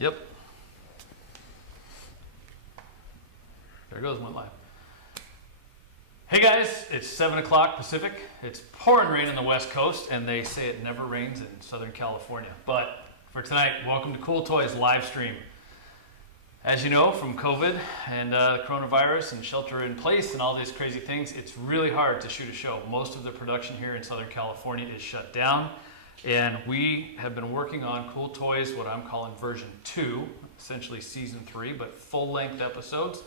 Yep. There goes, went live. Hey guys, it's 7 o'clock Pacific. It's pouring rain on the West Coast, and they say it never rains in Southern California. But for tonight, welcome to CoolToys live stream. As you know, from COVID and coronavirus and shelter in place and all these crazy things, it's really hard to shoot a show. Most of the production here in Southern California is shut down. And we have been working on CoolToys, what I'm calling version 2, essentially season 3, but full-length episodes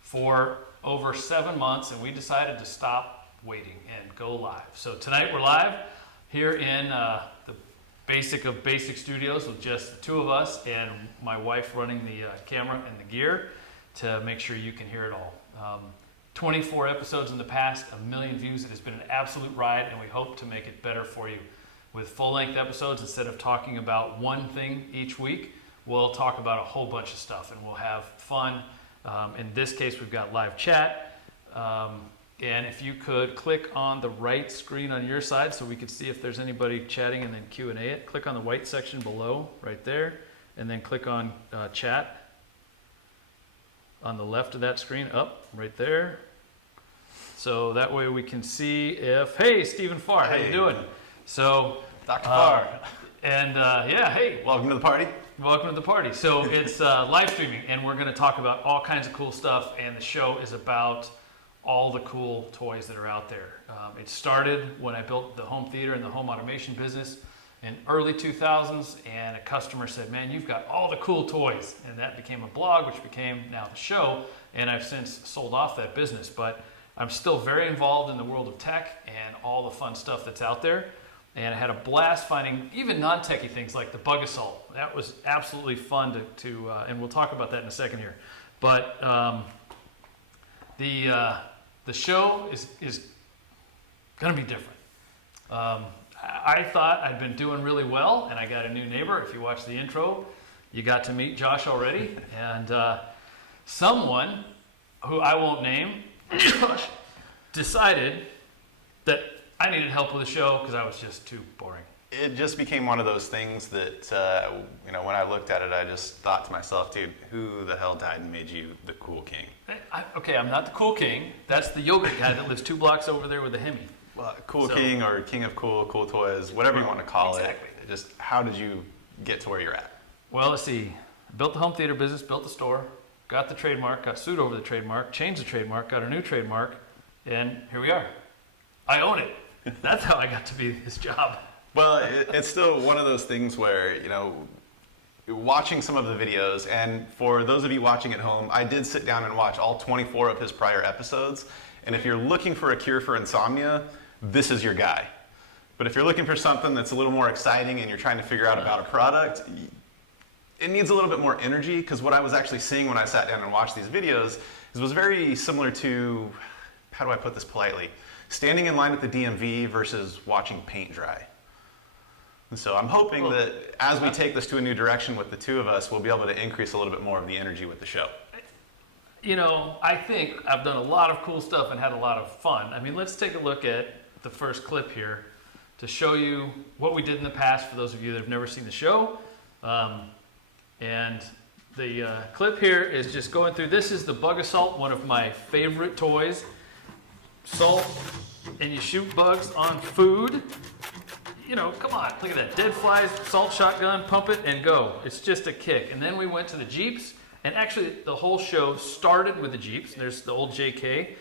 for over 7 months, and we decided to stop waiting and go live. So tonight we're live here in the Basic of Basic Studios with just the two of us and my wife running the camera and the gear to make sure you can hear it all. 24 episodes in the past, 1 million views. It has been an absolute ride, and we hope to make it better for you. With full-length episodes, instead of talking about one thing each week, we'll talk about a whole bunch of stuff, and we'll have fun. In this case, we've got live chat. And if you could click on the right screen on your side so we could see if there's anybody chatting, and then Q&A it. Click on the white section below, right there, and then click on chat on the left of that screen, up, right there. So that way we can see if, hey, Stephen Farr, how you doing? So, Dr. Farr. And yeah, hey. Welcome to the party. Welcome to the party. So it's live streaming, and we're going to talk about all kinds of cool stuff, and the show is about all the cool toys that are out there. It started when I built the home theater and the home automation business in early 2000s, and a customer said, man, you've got all the cool toys. And that became a blog, which became now the show, and I've since sold off that business. But I'm still very involved in the world of tech and all the fun stuff that's out there. And I had a blast finding even non-techy things like the bug assault. That was absolutely fun to and we'll talk about that in a second here. But the show is going to be different. I thought I'd been doing really well, and I got a new neighbor. If you watch the intro, you got to meet Josh already. And someone who I won't name, Josh, decided that I needed help with the show because I was just too boring. It just became one of those things that, when I looked at it, I just thought to myself, dude, who the hell died and made you the cool king? Okay, I'm not the cool king. That's the yogurt guy that lives 2 blocks over there with a Hemi. Well, cool king or king of cool, CoolToys, whatever you want to call it. Just how did you get to where you're at? Well, let's see. I built the home theater business, built the store, got the trademark, got sued over the trademark, changed the trademark, got a new trademark, and here we are. I own it. That's how I got to be this job. Well, it's still one of those things where, watching some of the videos, and for those of you watching at home, I did sit down and watch all 24 of his prior episodes. And if you're looking for a cure for insomnia, this is your guy. But if you're looking for something that's a little more exciting and you're trying to figure out about a product, it needs a little bit more energy, because what I was actually seeing when I sat down and watched these videos was very similar to, how do I put this politely, standing in line at the DMV versus watching paint dry. And so I'm hoping that as we take this to a new direction with the two of us, we'll be able to increase a little bit more of the energy with the show. I think I've done a lot of cool stuff and had a lot of fun. I mean, let's take a look at the first clip here to show you what we did in the past for those of you that have never seen the show. And the clip here is just going through. This is the Bug Assault, one of my favorite toys. Salt, and you shoot bugs on food. Come on, look at that. Dead flies, salt shotgun, pump it, and go. It's just a kick. And then we went to the Jeeps, and actually the whole show started with the Jeeps. There's the old JK,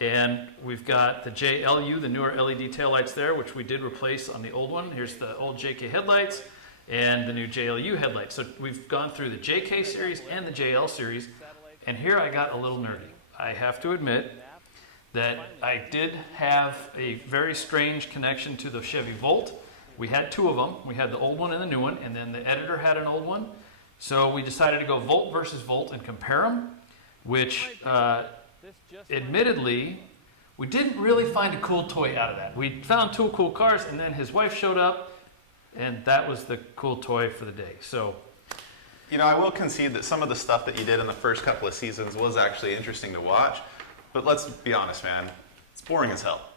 and we've got the JLU, the newer LED taillights there, which we did replace on the old one. Here's the old JK headlights and the new JLU headlights. So we've gone through the JK series and the JL series, and here I got a little nerdy. I have to admit that I did have a very strange connection to the Chevy Volt. We had 2 of them. We had the old one and the new one, and then the editor had an old one. So we decided to go Volt versus Volt and compare them, which admittedly, we didn't really find a cool toy out of that. We found 2 cool cars, and then his wife showed up, and that was the cool toy for the day. So, I will concede that some of the stuff that you did in the first couple of seasons was actually interesting to watch. But let's be honest, man, it's boring as hell.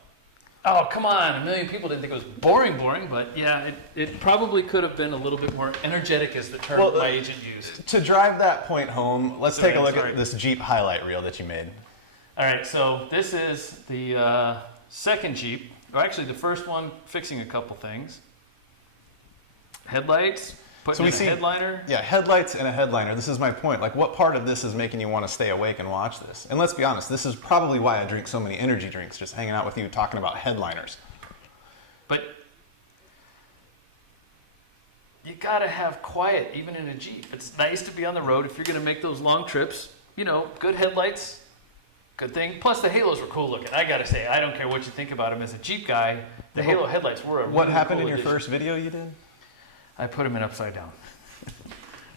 Oh, come on. A million people didn't think it was boring, but yeah, it probably could have been a little bit more energetic is the term my agent used. To drive that point home, let's take a look at this Jeep highlight reel that you made. All right, so this is the second Jeep, or actually the first one fixing a couple things. Headlights, putting in a headliner. Yeah, headlights and a headliner. This is my point. Like, what part of this is making you want to stay awake and watch this? And let's be honest, this is probably why I drink so many energy drinks, just hanging out with you talking about headliners. But you gotta have quiet, even in a Jeep. It's nice to be on the road if you're gonna make those long trips. You know, good headlights, good thing. Plus the halos were cool looking. I gotta say, I don't care what you think about them as a Jeep guy. The halo headlights were a really What happened cool in your addition. first video you did? I put them in upside down.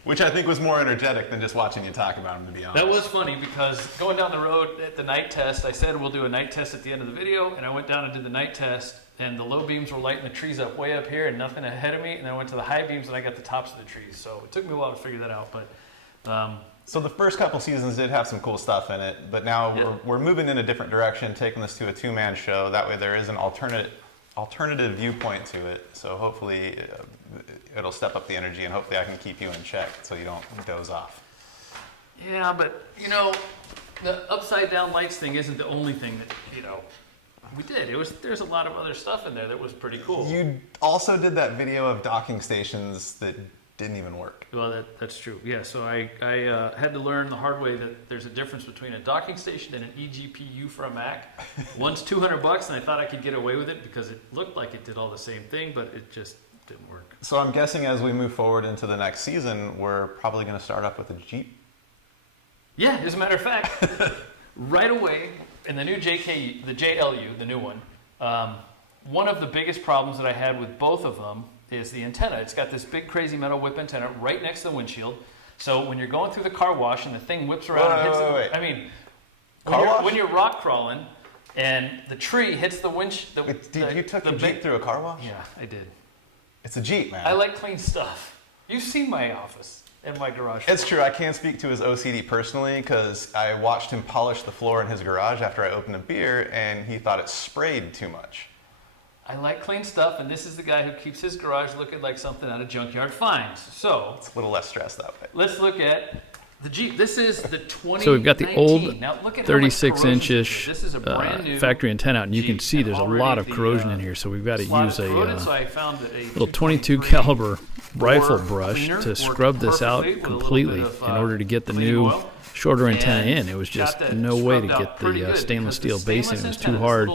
Which I think was more energetic than just watching you talk about them, to be honest. That was funny because going down the road at the night test, I said we'll do a night test at the end of the video, and I went down and did the night test, and the low beams were lighting the trees up way up here and nothing ahead of me, and then I went to the high beams and I got the tops of the trees. So it took me a while to figure that out, but... So the first couple seasons did have some cool stuff in it, but now we're moving in a different direction, taking this to a two-man show. That way there is an alternative viewpoint to it. So hopefully it'll step up the energy, and hopefully I can keep you in check so you don't doze off. Yeah, but you know, the upside down lights thing isn't the only thing that, you know, we did. There's a lot of other stuff in there that was pretty cool. You also did that video of docking stations that didn't even work. Well, that's true. Yeah, so I had to learn the hard way that there's a difference between a docking station and an eGPU for a Mac. One's $200, and I thought I could get away with it because it looked like it did all the same thing, but it just didn't work. So I'm guessing as we move forward into the next season, we're probably going to start up with a Jeep. Yeah, as a matter of fact, right away in the new the JLU, the new one, one of the biggest problems that I had with both of them is the antenna. It's got this big crazy metal whip antenna right next to the windshield. So when you're going through the car wash and the thing whips around and hits I mean, when you're rock crawling and the tree hits the windshield. You took the Jeep through a car wash? Yeah, I did. It's a Jeep, man. I like clean stuff. You've seen my office and my garage. It's true. I can't speak to his OCD personally because I watched him polish the floor in his garage after I opened a beer, and he thought it sprayed too much. I like clean stuff, and this is the guy who keeps his garage looking like something out of Junkyard Finds. So it's a little less stressed that way. Let's look at the Jeep. This is the 2019. So we've got the old 36-inch this is a brand new factory antenna out, and you can Jeep, see there's a lot of corrosion in here. So we've got to use a little 22 caliber rifle brush to scrub this out completely in order to get the new shorter antenna in. It was just no way to get the stainless steel base in. It was too hard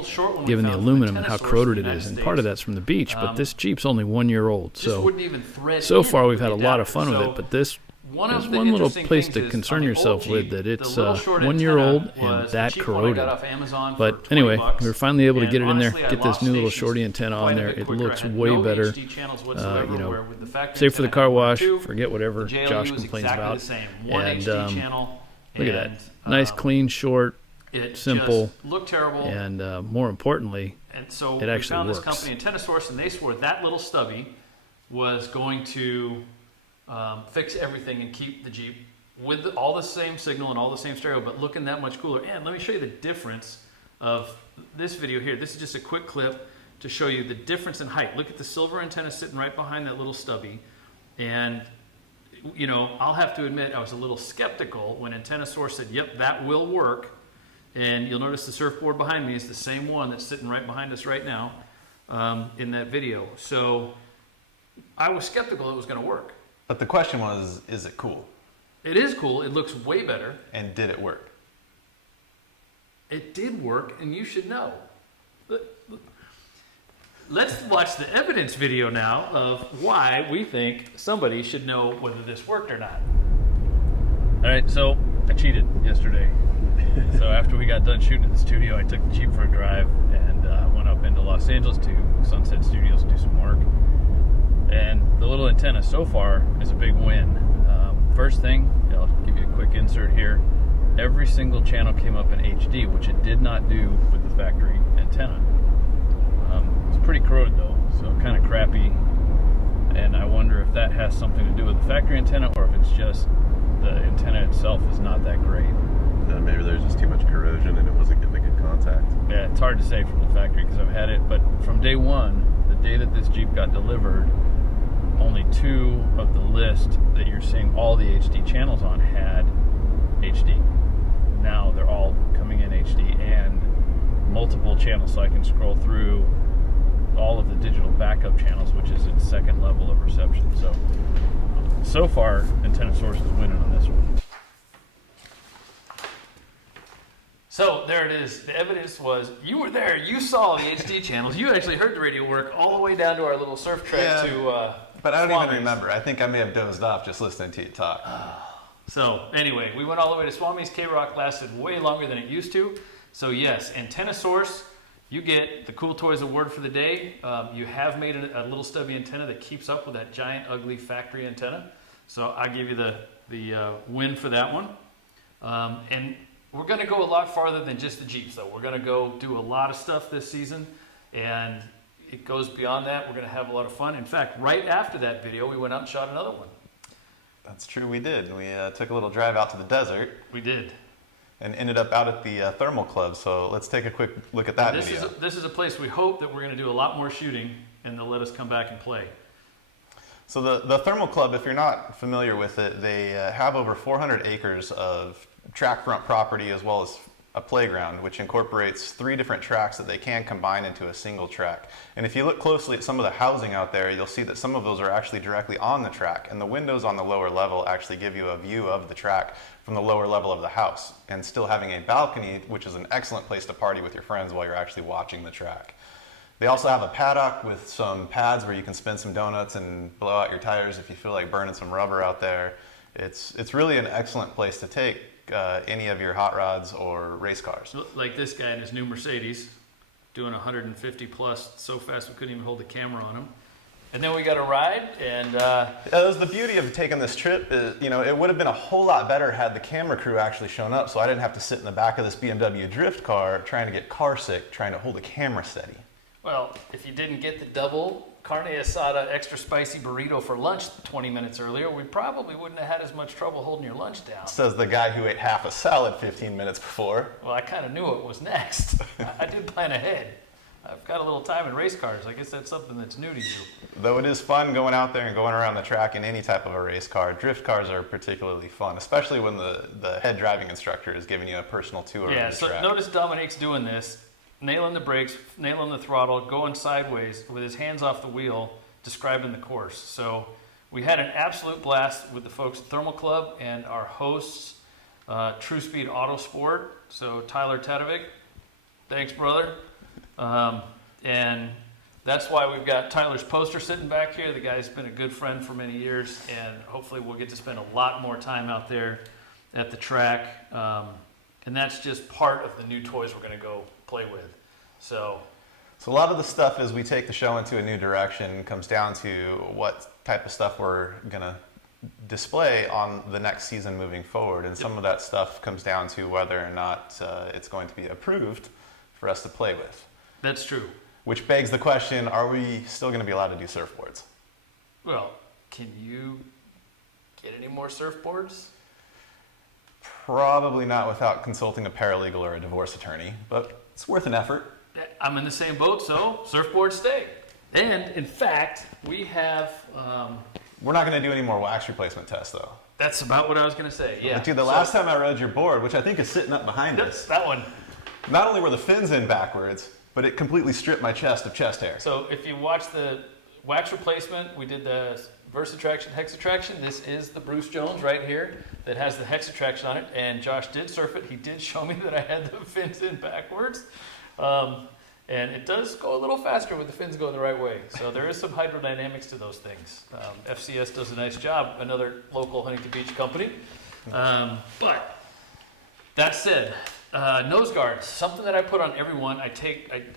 given the aluminum and how corroded it is. And part of that's from the beach, but this Jeep's only 1 year old. So far we've had a lot of fun with it, but this is one little place to concern yourself with, that it's 1 year old and that corroded. But anyway, we were finally able to get it in there, get this new little shorty antenna on there. It looks way better. You know, save for the car wash, forget whatever Josh complains about. And look at that. Nice, clean, short, simple, looked terrible. And more importantly, so it actually we found works. This company, Antenna Source, and they swore that little stubby was going to fix everything and keep the Jeep with all the same signal and all the same stereo, but looking that much cooler. And let me show you the difference of this video here. This is just a quick clip to show you the difference in height. Look at the silver antenna sitting right behind that little stubby. And you know, I'll have to admit I was a little skeptical when Antenna Source said, yep, that will work. And you'll notice the surfboard behind me is the same one that's sitting right behind us right now in that video. So I was skeptical it was going to work. But the question was, is it cool? It is cool. It looks way better. And did it work? It did work, and you should know. Let's watch the evidence video now of why we think somebody should know whether this worked or not. All right, so I cheated yesterday. So after we got done shooting at the studio, I took the Jeep for a drive and went up into Los Angeles to Sunset Studios to do some work. And the little antenna so far is a big win. First thing, I'll give you a quick insert here. Every single channel came up in HD, which it did not do with the factory antenna. It's pretty corroded though, so kind of crappy. And I wonder if that has something to do with the factory antenna, or if it's just the antenna itself is not that great. Maybe there's just too much corrosion and it wasn't getting a good contact. Yeah, it's hard to say from the factory because I've had it, but from day one, the day that this Jeep got delivered, only 2 of the list that you're seeing all the HD channels on had HD. Now they're all coming in HD and multiple channels, so I can scroll through all of the digital backup channels, which is its second level of reception. So far, Antenna Source is winning on this one. So there it is. The evidence was, you were there, you saw the HD channels, you actually heard the radio work all the way down to our little surf track to but I don't Swami's. even remember. I think I may have dozed off just listening to you talk. So anyway, we went all the way to Swami's. K-Rock lasted way longer than it used to. So yes, Antenna Source, you get the CoolToys award for the day. You have made a little stubby antenna that keeps up with that giant, ugly factory antenna. So I give you the win for that one. And we're going to go a lot farther than just the Jeeps, though. We're going to go do a lot of stuff this season, and it goes beyond that. We're going to have a lot of fun. In fact, right after that video, we went out and shot another one. That's true, we did. We took a little drive out to the desert. We did. And ended up out at the Thermal Club, so let's take a quick look at that video. This is a place we hope that we're going to do a lot more shooting, and they'll let us come back and play. So the Thermal Club, if you're not familiar with it, they have over 400 acres of track front property as well as a playground, which incorporates 3 different tracks that they can combine into a single track. And if you look closely at some of the housing out there, you'll see that some of those are actually directly on the track, and the windows on the lower level actually give you a view of the track from the lower level of the house, and still having a balcony, which is an excellent place to party with your friends while you're actually watching the track. They also have a paddock with some pads where you can spin some donuts and blow out your tires if you feel like burning some rubber out there. It's really an excellent place to take any of your hot rods or race cars. Like this guy in his new Mercedes, doing 150 plus so fast we couldn't even hold the camera on him. And then we got a ride, and that was the beauty of taking this trip. It would have been a whole lot better had the camera crew actually shown up, so I didn't have to sit in the back of this BMW drift car trying to get car sick, trying to hold the camera steady. Well, if you didn't get the double carne asada extra spicy burrito for lunch 20 minutes earlier, we probably wouldn't have had as much trouble holding your lunch down. Says the guy who ate half a salad 15 minutes before. Well, I kind of knew what was next. I did plan ahead. I've got a little time in race cars. I guess that's something that's new to you. Though it is fun going out there and going around the track in any type of a race car, drift cars are particularly fun, especially when the head driving instructor is giving you a personal tour of the track. Yeah, so notice Dominique's doing this, nailing the brakes, nailing the throttle, going sideways with his hands off the wheel, describing the course. So we had an absolute blast with the folks at Thermal Club and our hosts, True Speed Autosport. So Tyler Tadovic, thanks, brother. And that's why we've got Tyler's poster sitting back here. The guy's been a good friend for many years, and hopefully we'll get to spend a lot more time out there at the track. And that's just part of the new toys we're going to go play with. So a lot of the stuff as we take the show into a new direction comes down to what type of stuff we're going to display on the next season moving forward. And some of that stuff comes down to whether or not it's going to be approved for us to play with. That's true. Which begs the question, are we still going to be allowed to do surfboards? Well, can you get any more surfboards? Probably not without consulting a paralegal or a divorce attorney, but it's worth an effort. I'm in the same boat, so surfboards stay. And in fact, we have... We're not going to do any more wax replacement tests, though. That's about what I was going to say, yeah. But dude, the last time I rode your board, which I think is sitting up behind us. That one. Not only were the fins in backwards, but it completely stripped my chest of chest hair. So if you watch the wax replacement, we did the Versatraction, Hexatraction. This is the Bruce Jones right here that has the Hexatraction on it. And Josh did surf it. He did show me that I had the fins in backwards. And it does go a little faster with the fins going the right way. So there is some hydrodynamics to those things. FCS does a nice job, another local Huntington Beach company. But that said, nose guards, something that I put on everyone. I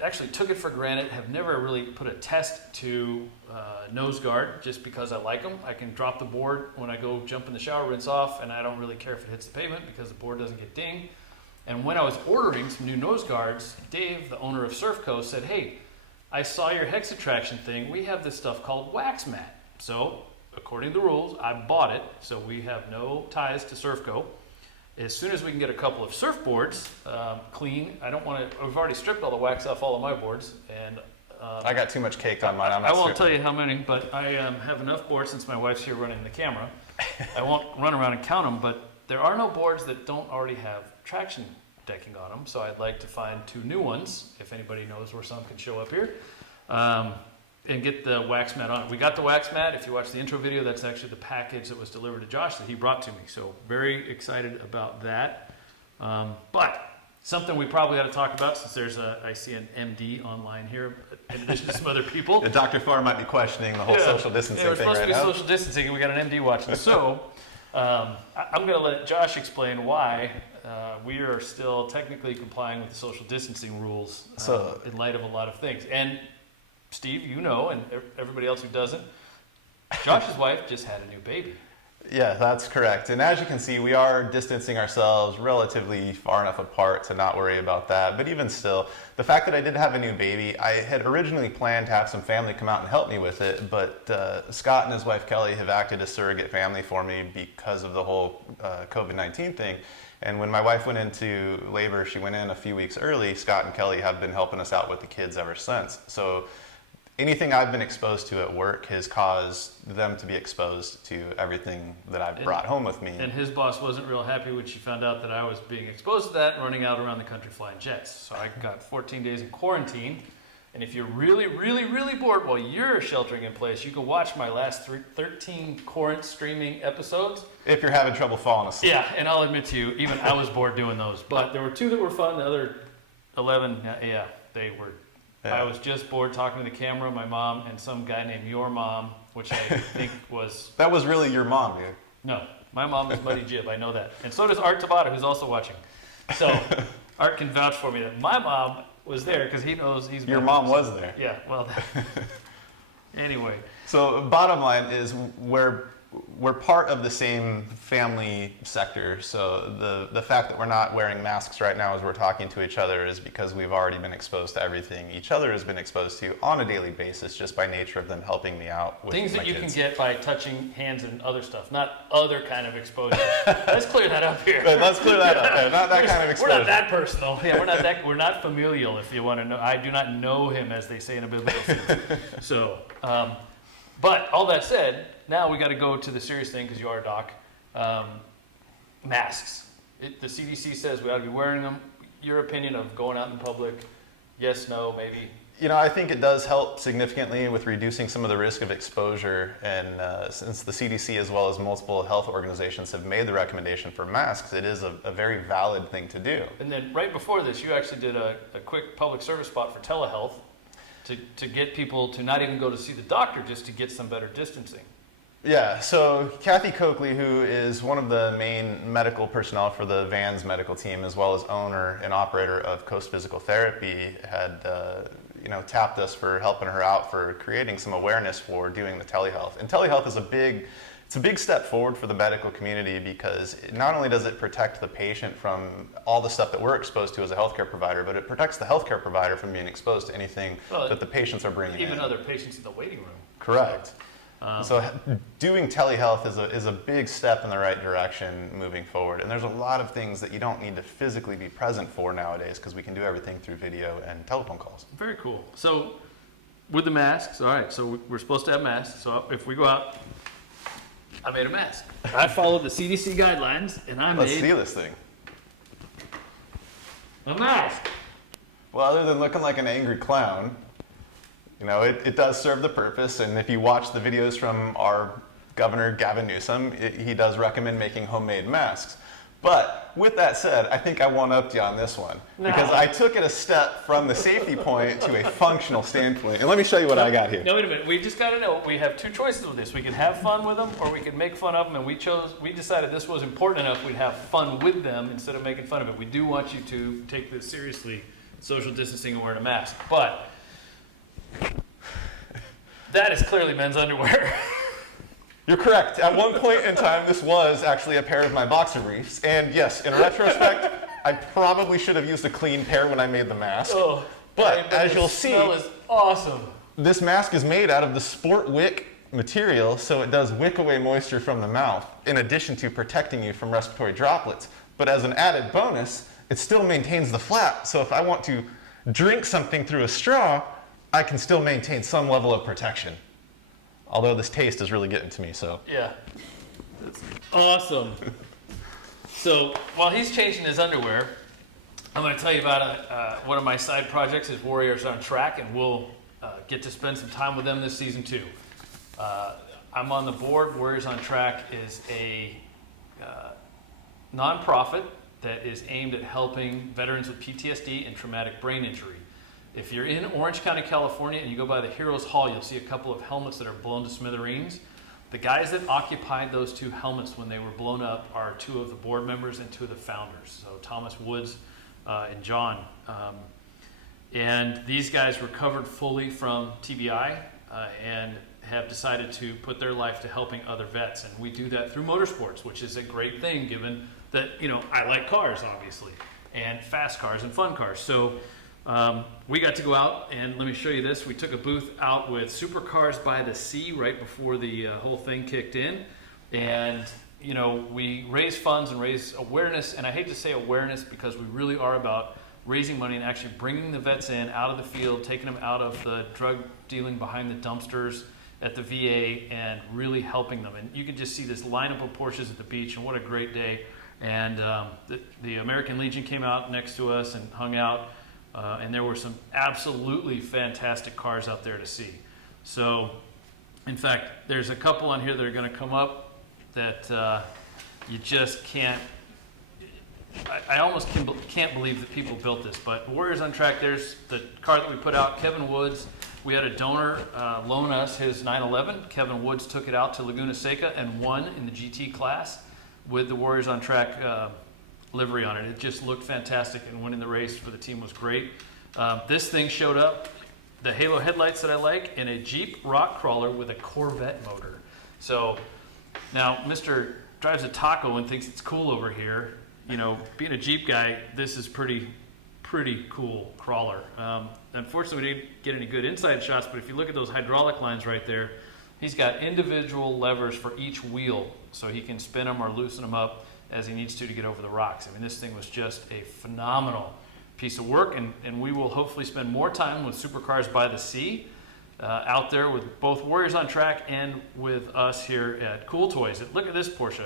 actually took it for granted, have never really put a test to nose guard just because I like them. I can drop the board when I go jump in the shower, rinse off, and I don't really care if it hits the pavement because the board doesn't get dinged. And when I was ordering some new nose guards, Dave, the owner of Surfco, said, hey, I saw your Hexatraction thing. We have this stuff called wax mat. So according to the rules, I bought it. So we have no ties to Surfco. as soon as we can get a couple of surfboards clean, I don't want to, we've already stripped all the wax off all of my boards, and I got too much cake on mine. I won't tell you how many, but I have enough boards since my wife's here running the camera. I won't run around and count them, but there are no boards that don't already have traction decking on them, so I'd like to find 2 new ones, if anybody knows where some can show up here, and get the wax mat on it. We got the wax mat. If you watch the intro video, that's actually the package that was delivered to Josh that he brought to me, so very excited about that. But something we probably ought to talk about, since there's I see an MD online here, in addition to some other people. Dr. Farr might be questioning the whole social distancing we're thing supposed right to be now. social distancing, and we got an MD watching. So I'm going to let Josh explain why we are still technically complying with the social distancing rules in light of a lot of things. And Steve, you know, and everybody else who doesn't, Josh's wife just had a new baby. Yeah, that's correct. And as you can see, we are distancing ourselves relatively far enough apart to not worry about that. But even still, the fact that I did have a new baby, I had originally planned to have some family come out and help me with it. But Scott and his wife Kelly have acted as surrogate family for me because of the whole COVID-19 thing. And when my wife went into labor, she went in a few weeks early. Scott and Kelly have been helping us out with the kids ever since. So anything I've been exposed to at work has caused them to be exposed to everything that I've brought home with me. And his boss wasn't real happy when she found out that I was being exposed to that and running out around the country flying jets. So I got 14 days in quarantine. And if you're really, really, really bored while you're sheltering in place, you can watch my last 13 Corinth streaming episodes. If you're having trouble falling asleep. Yeah, and I'll admit to you, even I was bored doing those. But there were 2 that were fun. The other 11, yeah, they were. Yeah. I was just bored talking to the camera, my mom, and some guy named Your Mom, which I think was... That was really your mom, dude. No, my mom is Muddy Jib, I know that. And so does Art Tabata, who's also watching. So Art can vouch for me that my mom was there because he knows he's... Your mom was there. Yeah, well, anyway. So bottom line is we're part of the same family sector. So the fact that we're not wearing masks right now as we're talking to each other is because we've already been exposed to everything each other has been exposed to on a daily basis, just by nature of them helping me out with things that my you kids. can get by touching hands and other stuff, not other kind of exposure. Let's clear that up here. But let's clear that up. Yeah, not that kind of exposure. We're not that personal. Yeah, we're not familial, if you want to know. I do not know him, as they say in a biblical sense. So, but all that said, now we got to go to the serious thing, because you are a doc. Masks. The CDC says we ought to be wearing them. Your opinion of going out in public? Yes, no, maybe? You know, I think it does help significantly with reducing some of the risk of exposure. And since the CDC, as well as multiple health organizations, have made the recommendation for masks, it is a very valid thing to do. And then right before this, you actually did a quick public service spot for telehealth to get people to not even go to see the doctor, just to get some better distancing. Yeah, so Kathy Coakley, who is one of the main medical personnel for the Vans medical team, as well as owner and operator of Coast Physical Therapy, had tapped us for helping her out for creating some awareness for doing the telehealth. And telehealth is a big step forward for the medical community, because not only does it protect the patient from all the stuff that we're exposed to as a healthcare provider, but it protects the healthcare provider from being exposed to anything that the patients are bringing in. Even other patients in the waiting room. Correct. So doing telehealth is a big step in the right direction moving forward. And there's a lot of things that you don't need to physically be present for nowadays, because we can do everything through video and telephone calls. Very cool. So with the masks, all right, so we're supposed to have masks. So if we go out, I made a mask. I followed the CDC guidelines, and Let's see this thing. A mask. Well, other than looking like an angry clown, you know, it does serve the purpose. And if you watch the videos from our Governor Gavin Newsom, he does recommend making homemade masks. But with that said, I think I one-upped you on this one, because I took it a step from the safety point to a functional standpoint. And let me show you what I got here. No, wait a minute. We just got to know, we have 2 choices with this. We can have fun with them, or we can make fun of them. And we decided this was important enough we'd have fun with them instead of making fun of it. We do want you to take this seriously, social distancing and wearing a mask. But that is clearly men's underwear. You're correct. At one point in time, this was actually a pair of my boxer briefs. And yes, in retrospect, I probably should have used a clean pair when I made the mask. Oh, but as you'll see, the smell is awesome. This mask is made out of the Sport Wick material, so it does wick away moisture from the mouth, in addition to protecting you from respiratory droplets. But as an added bonus, it still maintains the flap. So if I want to drink something through a straw, I can still maintain some level of protection. Although this taste is really getting to me, so. Yeah. That's awesome. So while he's changing his underwear, I'm going to tell you about one of my side projects is Warriors on Track, and we'll get to spend some time with them this season too. I'm on the board. Warriors on Track is a nonprofit that is aimed at helping veterans with PTSD and traumatic brain injury. If you're in Orange County, California, and you go by the Heroes Hall, you'll see a couple of helmets that are blown to smithereens. The guys that occupied those two helmets when they were blown up are two of the board members and two of the founders, so Thomas Woods and John. And these guys recovered fully from TBI and have decided to put their life to helping other vets. And we do that through motorsports, which is a great thing given that, I like cars, obviously, and fast cars and fun cars. So we got to go out, and let me show you this. We took a booth out with Supercars by the Sea right before the whole thing kicked in. And, we raise funds and raise awareness. And I hate to say awareness because we really are about raising money and actually bringing the vets in out of the field, taking them out of the drug dealing behind the dumpsters at the VA and really helping them. And you can just see this lineup of Porsches at the beach, and what a great day. And the American Legion came out next to us and hung out. And there were some absolutely fantastic cars out there to see. So, in fact, there's a couple on here that are going to come up that you just can't. I almost can't believe that people built this. But Warriors on Track, there's the car that we put out, Kevin Woods. We had a donor loan us his 911. Kevin Woods took it out to Laguna Seca and won in the GT class with the Warriors on Track livery on it. It just looked fantastic, and winning the race for the team was great. This thing showed up, the halo headlights that I like, in a Jeep rock crawler with a Corvette motor. So now Mr. drives a Taco and thinks it's cool over here. Being a Jeep guy, this is pretty cool crawler. Unfortunately, we didn't get any good inside shots, but if you look at those hydraulic lines right there, he's got individual levers for each wheel, so he can spin them or loosen them up as he needs to get over the rocks. I mean, this thing was just a phenomenal piece of work, and we will hopefully spend more time with Supercars by the Sea out there with both Warriors on Track and with us here at CoolToys. Look at this Porsche.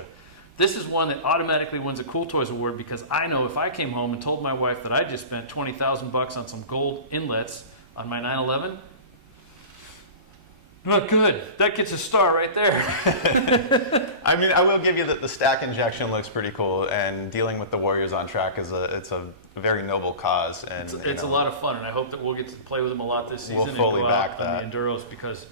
This is one that automatically wins a CoolToys award because I know if I came home and told my wife that I just spent $20,000 on some gold inlets on my 911, not good. That gets a star right there. I mean, I will give you that the stack injection looks pretty cool, and dealing with the Warriors on Track is a very noble cause. And it's a lot of fun, and I hope that we'll get to play with them a lot this season. We'll fully and go back out that. on the Enduros because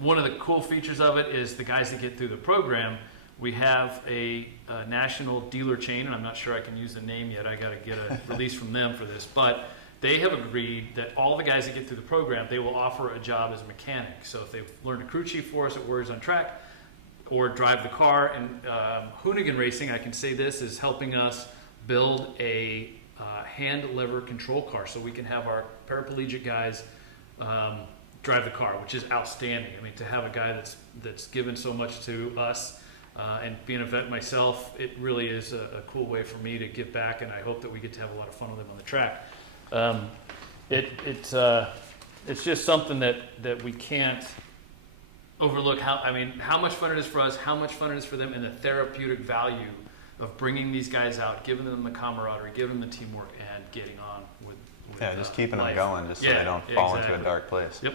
one of the cool features of it is the guys that get through the program. We have a national dealer chain, and I'm not sure I can use the name yet. I got to get a release from them for this, but they have agreed that all the guys that get through the program, they will offer a job as a mechanic. So if they've learned a crew chief for us at Warriors on Track or drive the car, and Hoonigan Racing, I can say this, is helping us build a hand lever control car so we can have our paraplegic guys drive the car, which is outstanding. I mean, to have a guy that's given so much to us, and being a vet myself, it really is a cool way for me to give back, and I hope that we get to have a lot of fun with him on the track. It's just something that we can't overlook. How much fun it is for us, how much fun it is for them, and the therapeutic value of bringing these guys out, giving them the camaraderie, giving them the teamwork, and getting on with just keeping life. them going, just so they don't fall into a dark place. Yep.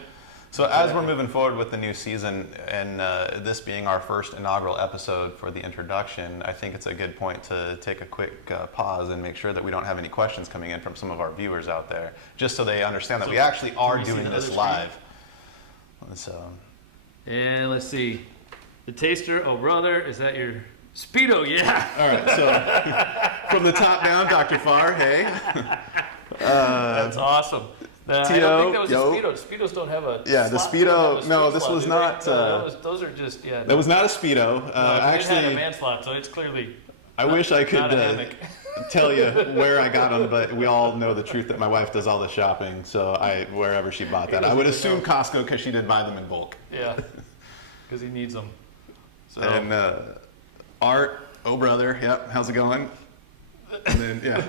So as we're moving forward with the new season, and this being our first inaugural episode for the introduction, I think it's a good point to take a quick pause and make sure that we don't have any questions coming in from some of our viewers out there, just so they understand that we actually are doing this live. And let's see. The taster, oh brother, is that your Speedo? Yeah. All right, so from the top down, Dr. Farr, hey. That's awesome. I don't think that was a Speedo. Speedos don't have a the Speedo, no, this was not. Those are just, yeah. That was not a Speedo. No, actually, it had a man slot, so it's clearly I wish I could tell you where I got them, but we all know the truth that my wife does all the shopping, so wherever she bought that. I would assume Costco because she did buy them in bulk. Yeah, because he needs them. So. And Art, oh brother, yep, how's it going? And then, yeah.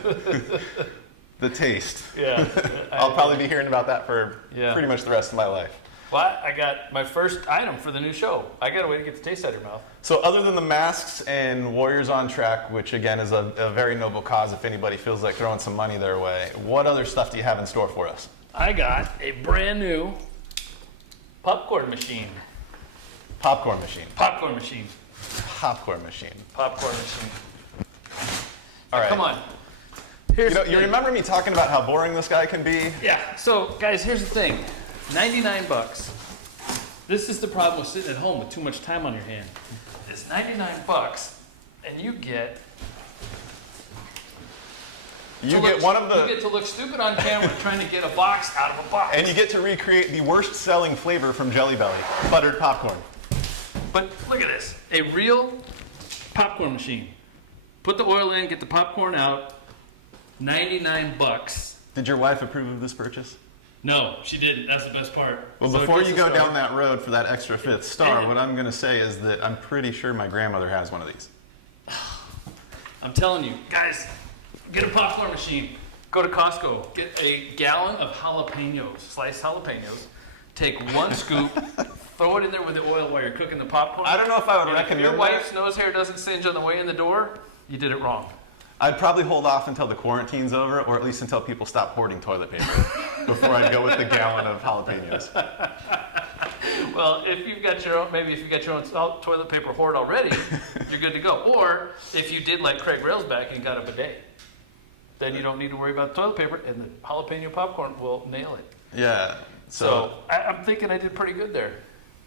The taste. Yeah. I'll probably be hearing about that for pretty much the rest of my life. Well, I got my first item for the new show. I got a way to get the taste out of your mouth. So other than the masks and Warriors on Track, which again is a very noble cause if anybody feels like throwing some money their way, what other stuff do you have in store for us? I got a brand new popcorn machine. Popcorn machine. Popcorn machine. Popcorn machine. Popcorn machine. All right. Come on. Here's you remember me talking about how boring this guy can be? Yeah. So, guys, here's the thing. 99 bucks. This is the problem with sitting at home with too much time on your hand. It's 99 bucks, and you get one of the. You get to look stupid on camera trying to get a box out of a box. And you get to recreate the worst selling flavor from Jelly Belly, buttered popcorn. But look at this, a real popcorn machine. Put the oil in, get the popcorn out. 99 bucks. Did your wife approve of this purchase? No, she didn't. That's the best part. Well, So before just you to go start- down that road for that extra fifth star, what I'm going to say is that I'm pretty sure my grandmother has one of these. I'm telling you, guys, get a popcorn machine. Go to Costco. Get a gallon of jalapenos, sliced jalapenos. Take one scoop, throw it in there with the oil while you're cooking the popcorn. I don't know if I would And if recommend your that. wife's nose hair doesn't singe on the way in the door, you did it wrong. I'd probably hold off until the quarantine's over, or at least until people stop hoarding toilet paper, before I'd go with the gallon of jalapenos. Well, if you've got your own, maybe if you've got your own toilet paper hoard already, you're good to go. Or if you did like Craig Railsback and got a bidet, then you don't need to worry about toilet paper, and the jalapeno popcorn will nail it. Yeah. So I'm thinking I did pretty good there.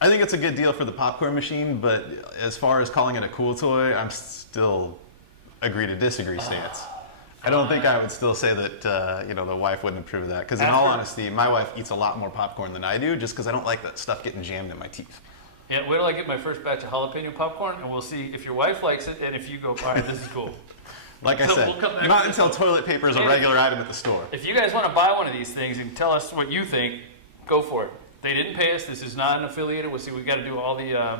I think it's a good deal for the popcorn machine, but as far as calling it a cool toy, I'm still agree to disagree stance. I don't think I would still say that the wife wouldn't approve of that, because in all honesty, my wife eats a lot more popcorn than I do, just because I don't like that stuff getting jammed in my teeth. Yeah, wait till I get my first batch of jalapeno popcorn, and we'll see if your wife likes it, and if you go, all right, this is cool. Like I So said, we'll come back not to until this. toilet paper is a And regular item at the store. If you guys want to buy one of these things and tell us what you think, go for it. They didn't pay us. This is not an affiliated. We'll see. We've got to do all the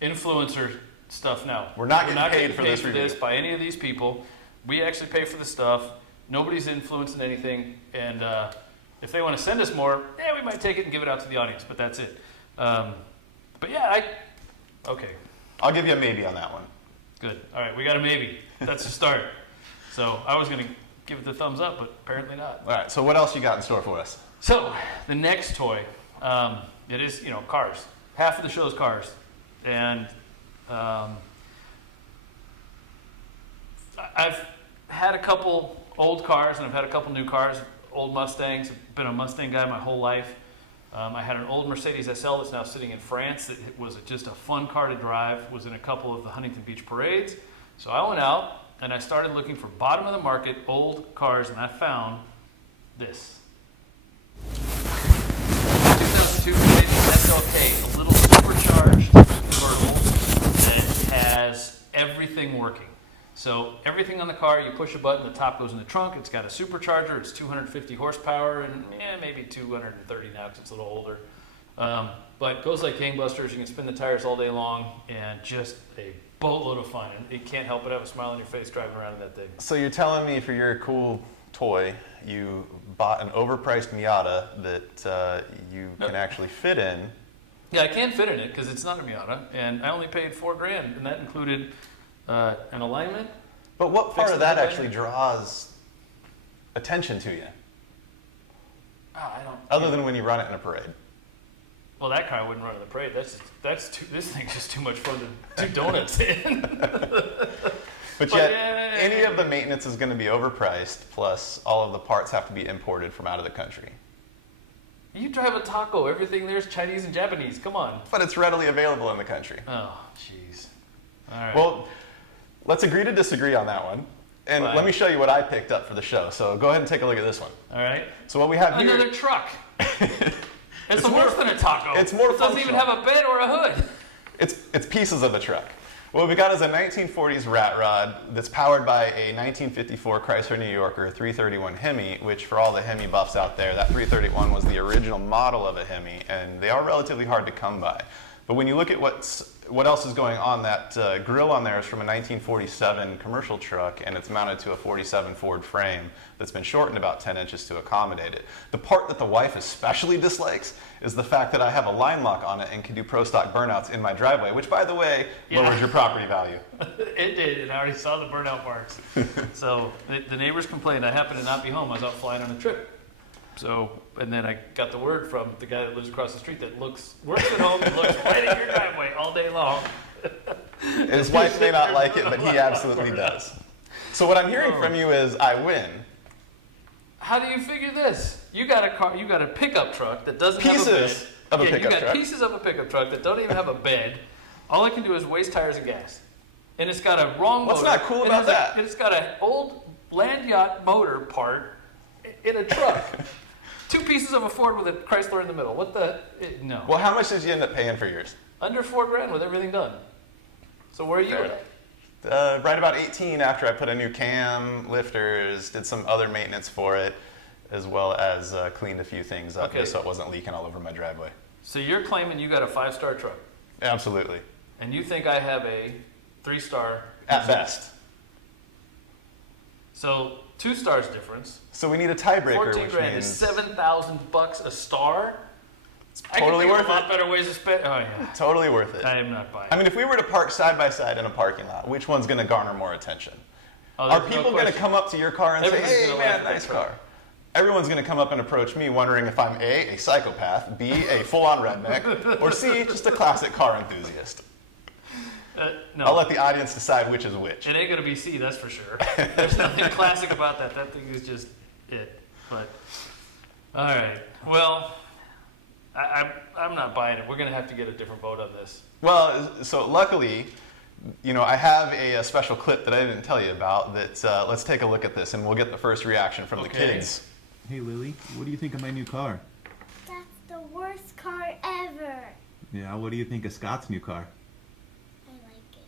influencer stuff now. We're not getting paid for this review. by any of these people. We actually pay for the stuff. Nobody's influencing anything. And if they want to send us more, we might take it and give it out to the audience. But that's it. But yeah, okay. I'll give you a maybe on that one. Good. All right, we got a maybe. That's a start. So I was going to give it the thumbs up, but apparently not. All right, so what else you got in store for us? So the next toy, it is, cars. Half of the show is cars. And I've had a couple old cars and I've had a couple new cars, old Mustangs. I've been a Mustang guy my whole life. I had an old Mercedes SL that's now sitting in France. It was just a fun car to drive. Was in a couple of the Huntington Beach parades. So I went out and I started looking for bottom of the market old cars, and I found this. 2002 Mercedes SLK, a little supercharged convertible that has everything working. So everything on the car, you push a button, the top goes in the trunk. It's got a supercharger. It's 250 horsepower and maybe 230 now because it's a little older. But it goes like gangbusters. You can spin the tires all day long, and just a boatload of fun. And you can't help but have a smile on your face driving around in that thing. So you're telling me for your cool toy, you bought an overpriced Miata that you can actually fit in. Yeah, I can fit in it because it's not a Miata, and I only paid $4,000, and that included an alignment. But what part of that Fixed actually draws attention to you? I don't. Other than when you run it in a parade. Well, that car wouldn't run in the parade. This thing's just too much fun to do donuts in. But yet, any of the maintenance is going to be overpriced, plus all of the parts have to be imported from out of the country. You drive a Taco, everything there's Chinese and Japanese. Come on. But it's readily available in the country. Oh, jeez. All right. Well, let's agree to disagree on that one. And Fine. let me show you what I picked up for the show. So go ahead and take a look at this one. All right. So what we have here... Another truck. It's worse than a Taco. It's more It doesn't even functional. have a bed or a hood. It's pieces of a truck. What we got is a 1940s rat rod that's powered by a 1954 Chrysler New Yorker 331 Hemi, which for all the Hemi buffs out there, that 331 was the original model of a Hemi, and they are relatively hard to come by. But when you look at what's what else is going on? That grill on there is from a 1947 commercial truck, and it's mounted to a 47 Ford frame that's been shortened about 10 inches to accommodate it. The part that the wife especially dislikes is the fact that I have a line lock on it and can do pro stock burnouts in my driveway, which, by the way, lowers your property value. It did, and I already saw the burnout marks. So the neighbors complained. I happened to not be home. I was out flying on a trip. So, and then I got the word from the guy that lives across the street that works at home and looks right at your driveway all day long. His wife may not like it, but he absolutely does. So what I'm hearing from you is I win. How do you figure this? You got a car. You got a pickup truck that doesn't have a bed. Pieces of a pickup truck. You got pieces of a pickup truck that don't even have a bed. All it can do is waste tires and gas. And it's got a wrong motor. What's not cool about that? It's got an old land yacht motor part in a truck. 2 pieces of a Ford with a Chrysler in the middle. What the? No. Well, how much did you end up paying for yours? Under $4,000 with everything done. So where are you at? Right about 18 after I put a new cam, lifters, did some other maintenance for it, as well as cleaned a few things up just so it wasn't leaking all over my driveway. So you're claiming you got a 5-star truck. Absolutely. And you think I have a 3-star? At best. So 2 stars difference. So we need a tiebreaker, $14,000 which means is $7,000 a star. It's totally worth it. A lot better ways to spend. Oh yeah. Totally worth it. I am not buying. I mean, if we were to park side by side in a parking lot, which one's going to garner more attention? Are people going to come up, to your car and say, "Hey, man, nice car"? Everyone's going to come up and approach me wondering if I'm A, psychopath, B, a full-on redneck, or C, just a classic car enthusiast. No. I'll let the audience decide which is which. It ain't going to be C, that's for sure. There's nothing classic about that. That thing is just it. But, all right. Well, I'm not buying it. We're going to have to get a different vote on this. Well, so luckily, I have a special clip that I didn't tell you about that, let's take a look at this and we'll get the first reaction from the kids. Hey Lily, what do you think of my new car? That's the worst car ever. Yeah, what do you think of Scott's new car? I like it.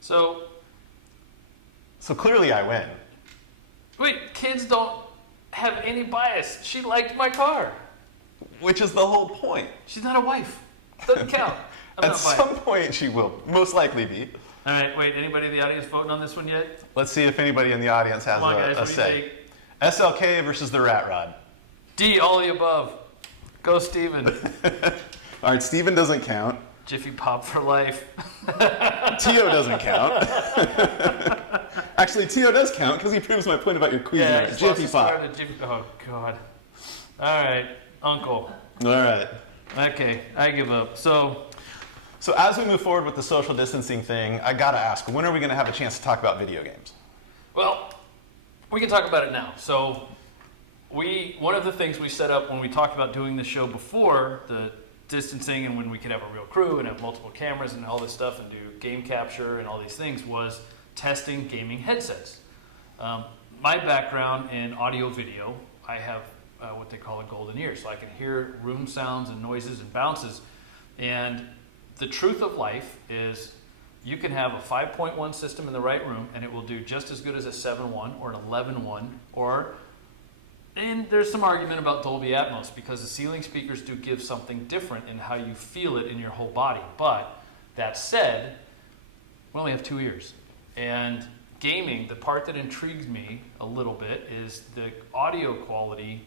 So clearly I win. Wait, kids don't have any bias. She liked my car. Which is the whole point. She's not a wife. Doesn't count. At some point she will most likely be. All right, wait, anybody in the audience voting on this one yet? Let's see if anybody in the audience has Come on, guys, a what do you say. think? SLK versus the Rat Rod. D, all the above. Go, Steven. All right, Steven doesn't count. Jiffy Pop for life. Tio doesn't count. Actually, Tio does count because he proves my point about your queasy. Yeah, Jiffy Pop. Oh, God. All right, Uncle. All right. Okay, I give up. So as we move forward with the social distancing thing, I gotta ask, when are we gonna have a chance to talk about video games? Well, we can talk about it now. So one of the things we set up when we talked about doing this show before, the distancing and when we could have a real crew and have multiple cameras and all this stuff and do game capture and all these things, was testing gaming headsets. My background in audio video, I have what they call a golden ear, so I can hear room sounds and noises and bounces. And the truth of life is you can have a 5.1 system in the right room and it will do just as good as a 7.1 or an 11.1 and there's some argument about Dolby Atmos because the ceiling speakers do give something different in how you feel it in your whole body. But that said, we only have 2 ears. And gaming, the part that intrigues me a little bit is the audio quality.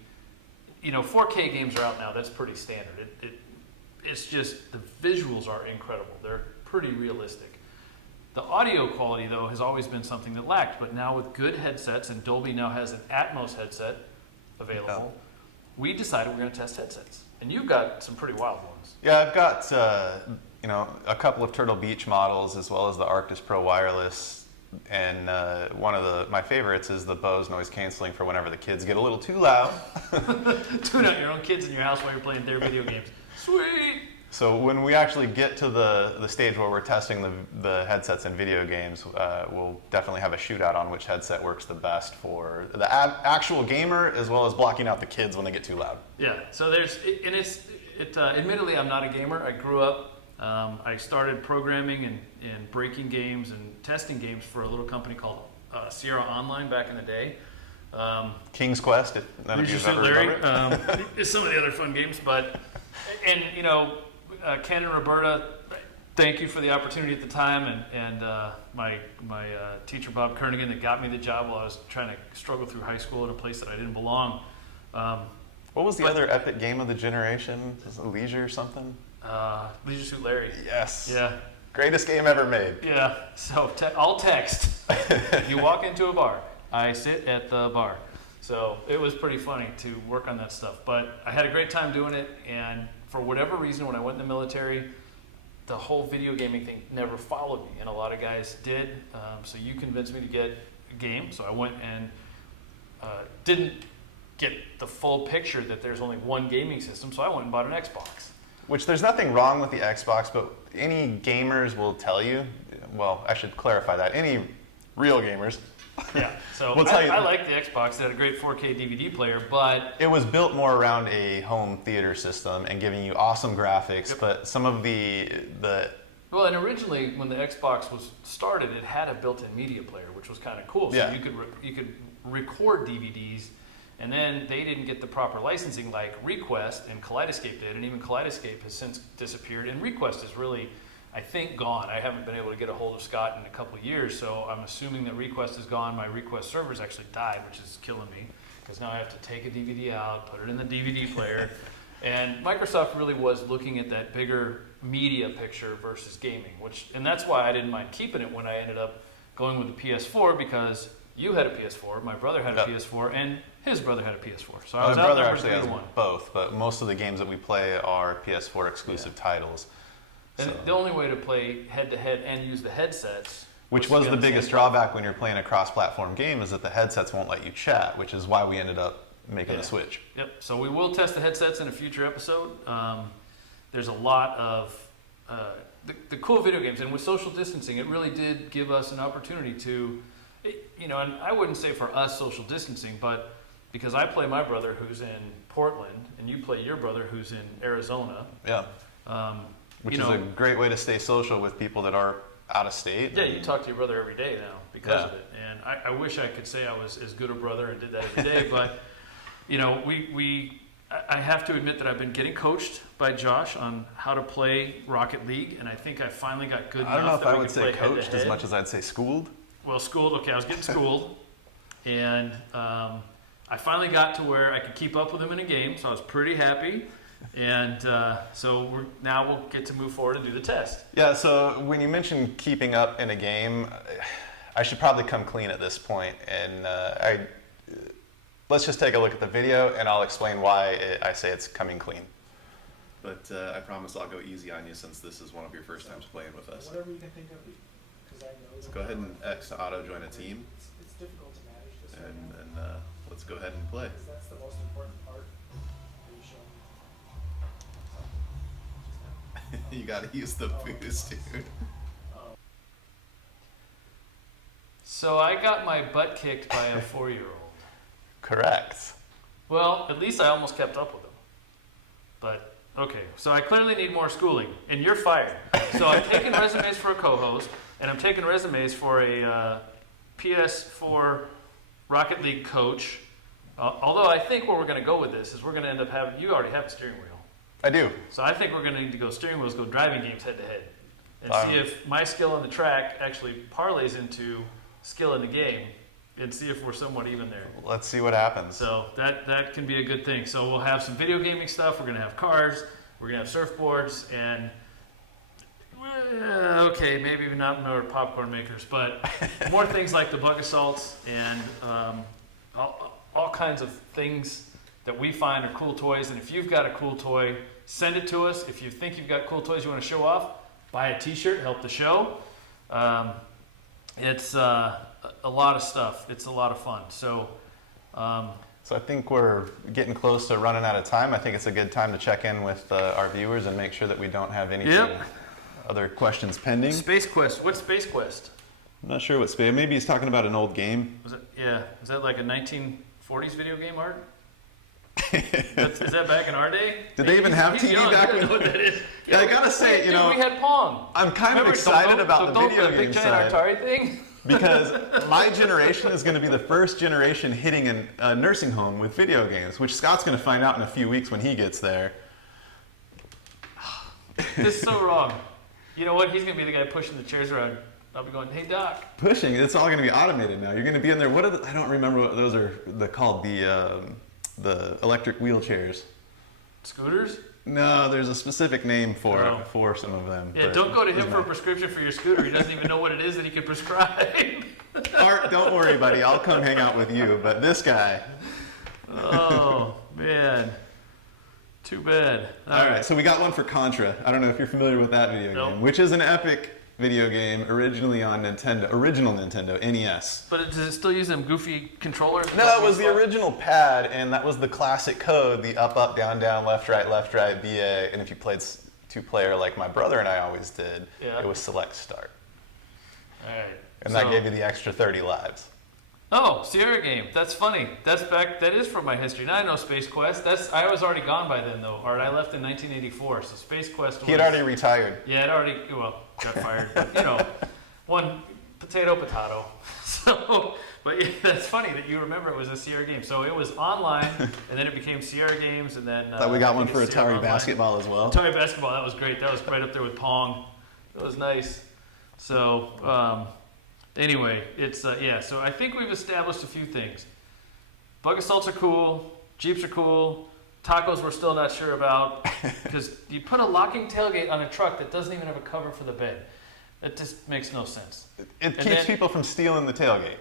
4K games are out now. That's pretty standard. It's just the visuals are incredible. They're pretty realistic. The audio quality, though, has always been something that lacked. But now with good headsets, and Dolby now has an Atmos headset available, we decided we're going to test headsets. And you've got some pretty wild ones. Yeah, I've got a couple of Turtle Beach models as well as the Arctis Pro Wireless, and one of my favorites is the Bose noise canceling for whenever the kids get a little too loud. Tune out your own kids in your house while you're playing their video games. Sweet! So when we actually get to the stage where we're testing the headsets in video games, we'll definitely have a shootout on which headset works the best for the actual gamer as well as blocking out the kids when they get too loud. Yeah, so admittedly I'm not a gamer. I grew up, I started programming and breaking games and testing games for a little company called Sierra Online back in the day. King's Quest, if none of you Leisure have Suit ever Larry, remembered. some of the other fun games, but, and you know, Ken and Roberta, thank you for the opportunity at the time, and my teacher Bob Kernigan that got me the job while I was trying to struggle through high school in a place that I didn't belong. What was the other epic game of the generation? Was it Leisure or something? Leisure Suit Larry. Yes. Yeah. Greatest game ever made. Yeah. So I'll text. If you walk into a bar, I sit at the bar. So it was pretty funny to work on that stuff. But I had a great time doing it, and for whatever reason, when I went in the military, the whole video gaming thing never followed me, and a lot of guys did. So you convinced me to get a game, so I went and didn't get the full picture that there's only one gaming system, so I went and bought an Xbox. Which there's nothing wrong with the Xbox, but any gamers will tell you, well, I should clarify that, any real gamers. Yeah, so We'll tell you- I like the Xbox. It had a great 4K DVD player, but It was built more around a home theater system and giving you awesome graphics, Yep. but some of the well, and originally when the Xbox was started, it had a built-in media player, which was kind of cool. So Yeah. you could record DVDs, and then they didn't get the proper licensing like Request and Kaleidoscape did, and even Kaleidoscape has since disappeared, and Request is really, I think, gone. I haven't been able to get a hold of Scott in a couple of years, so I'm assuming that Request is gone. My Request servers actually died, which is killing me, because now I have to take a DVD out, put it in the DVD player, and Microsoft really was looking at that bigger media picture versus gaming, and that's why I didn't mind keeping it when I ended up going with the PS4, because you had a PS4, my brother had a Yep. PS4, and his brother had a PS4. So I my was brother outnumbered actually has 3-1. both, but most of the games that we play are PS4 exclusive titles. And So- the only way to play head-to-head and use the headsets, Which to was be the on same biggest platform. drawback when you're playing a cross-platform game, is that the headsets won't let you chat, which is why we ended up making Yeah. the switch. Yep. So we will test the headsets in a future episode. There's a lot of the cool video games, and with social distancing, it really did give us an opportunity to, and I wouldn't say for us social distancing, but because I play my brother who's in Portland, and you play your brother who's in Arizona. Yeah. Which is a great way to stay social with people that are out of state. Yeah, you talk to your brother every day now because of Yeah. it. And I wish I could say I was as good a brother and did that every day, but I have to admit that I've been getting coached by Josh on how to play Rocket League, and I think I finally got good enough I don't know if that I we would can say play coached head-to-head. as much as I'd say schooled. Well, schooled, okay, I was getting schooled, and I finally got to where I could keep up with him in a game, so I was pretty happy. And so now we'll get to move forward and do the test. Yeah, so when you mentioned keeping up in a game, I should probably come clean at this point, and let's just take a look at the video, and I'll explain why I say it's coming clean. But I promise I'll go easy on you since this is one of your first times playing with us. Whatever you can think of, because I know. So go ahead and X to auto join a team, It's difficult to manage this right and now, let's go ahead and play. because that's the most important part. Are you showing me? You gotta use the boost, dude. So I got my butt kicked by a 4-year-old. Correct. Well, at least I almost kept up with him. But, okay, so I clearly need more schooling, and you're fired. So I'm taking resumes for a co-host, and I'm taking resumes for a PS4 Rocket League coach. Although I think where we're going to go with this is we're going to end up having, you already have a steering wheel. I do. So I think we're going to need to go steering wheels, go driving games head to head, and Wow. see if my skill on the track actually parlays into skill in the game, and see if we're somewhat even there. Let's see what happens. So that can be a good thing. So we'll have some video gaming stuff. We're gonna have cars. We're gonna have surfboards, and okay, maybe not more popcorn makers, but more things like the bug assaults and all kinds of things that we find are cool toys. And if you've got a cool toy, send it to us. If you think you've got cool toys you want to show off, buy a T-shirt, help the show. It's a lot of stuff. It's a lot of fun. So I think we're getting close to running out of time. I think it's a good time to check in with our viewers and make sure that we don't have any other questions pending. Space Quest. What's Space Quest? I'm not sure what space. Maybe he's talking about an old game. Was that like a 1940s video game art? Is that back in our day? Did they even have TV back when? when? Know what that is. Yeah, I gotta say, Dude, we had Pong. I'm kind of Remember excited about the video big game giant side. Atari thing. Because my generation is going to be the first generation hitting a nursing home with video games, which Scott's going to find out in a few weeks when he gets there. This is so wrong. You know what? He's going to be the guy pushing the chairs around. I'll be going, hey, Doc. Pushing, it's all going to be automated now. You're going to be in there. I don't remember what those are called, the electric wheelchairs. Scooters? No, there's a specific name for some of them. Yeah, don't go to him for a prescription for your scooter. He doesn't even know what it is that he can prescribe. Art, don't worry, buddy. I'll come hang out with you. But this guy. Oh, man. Too bad. All right, so we got one for Contra. I don't know if you're familiar with that video game, which is an epic video game originally on original Nintendo, NES. But does it still use them goofy controllers? No, it was the original pad, and that was the classic code, the up, up, down, down, left, right, BA. And if you played two-player like my brother and I always did, it was select start. All right. And that gave you the extra 30 lives. Oh, Sierra game. That's funny. That is from my history. Now I know Space Quest. I was already gone by then, though. Art, I left in 1984, so Space Quest was... He had already retired. Yeah, got fired. But, one potato. So, but yeah, that's funny that you remember it was a Sierra game. So it was online, and then it became Sierra games, and then... Thought we got one for Atari Basketball as well. Atari Basketball, that was great. That was right up there with Pong. That was nice. So, anyway, it's, so I think we've established a few things. Bug assaults are cool. Jeeps are cool. Tacos we're still not sure about. Because you put a locking tailgate on a truck that doesn't even have a cover for the bed. It just makes no sense. It keeps people from stealing the tailgate.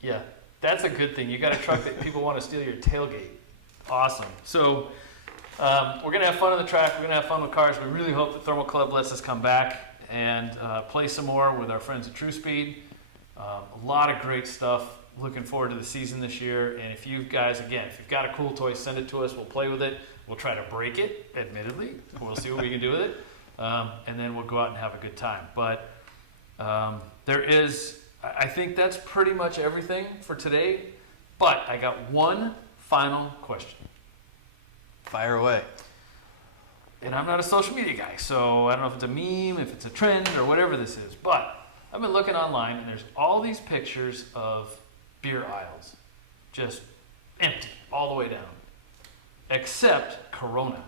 Yeah, that's a good thing. You got a truck that people want to steal your tailgate. Awesome. So we're going to have fun on the track. We're going to have fun with cars. We really hope the Thermal Club lets us come back and play some more with our friends at True Speed. A lot of great stuff. Looking forward to the season this year. And if you guys, again, if you've got a cool toy, send it to us. We'll play with it. We'll try to break it, admittedly. We'll see what we can do with it. And then we'll go out and have a good time. But I think that's pretty much everything for today. But I got one final question. Fire away. And I'm not a social media guy, so I don't know if it's a meme, if it's a trend, or whatever this is. But I've been looking online, and there's all these pictures of beer aisles. Just empty all the way down. Except Corona.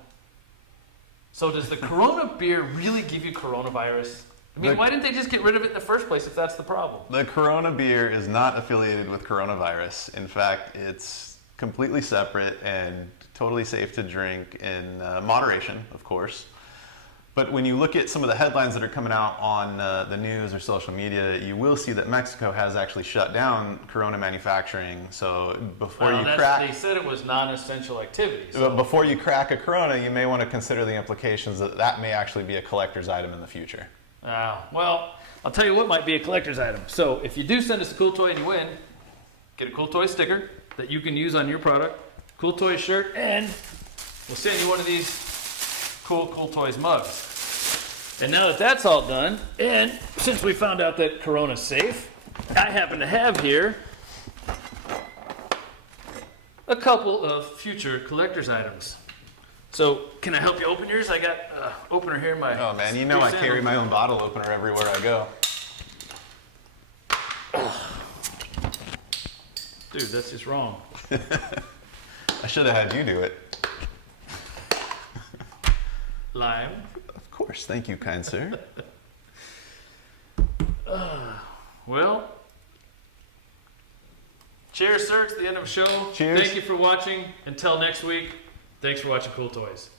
So does the Corona beer really give you coronavirus? I mean, why didn't they just get rid of it in the first place if that's the problem? The Corona beer is not affiliated with coronavirus. In fact, it's completely separate and totally safe to drink in moderation, of course. But when you look at some of the headlines that are coming out on the news or social media, you will see that Mexico has actually shut down Corona manufacturing. So they said it was non-essential activity. So. Before you crack a Corona, you may want to consider the implications that may actually be a collector's item in the future. Well, I'll tell you what might be a collector's item. So if you do send us a cool toy and you win, get a cool toy sticker that you can use on your product, cool toy shirt, and we'll send you one of these cool Toys mugs. And now that that's all done, and since we found out that Corona's safe, I happen to have here a couple of future collector's items. So, can I help you open yours? I got an opener here in my... Oh man, you know I carry my own bottle opener everywhere I go. Dude, that's just wrong. I should have had you do it. Lime. Of course, thank you, kind sir. Well, cheers, sir. It's the end of the show. Cheers. Thank you for watching. Until next week, thanks for watching Cool Toys.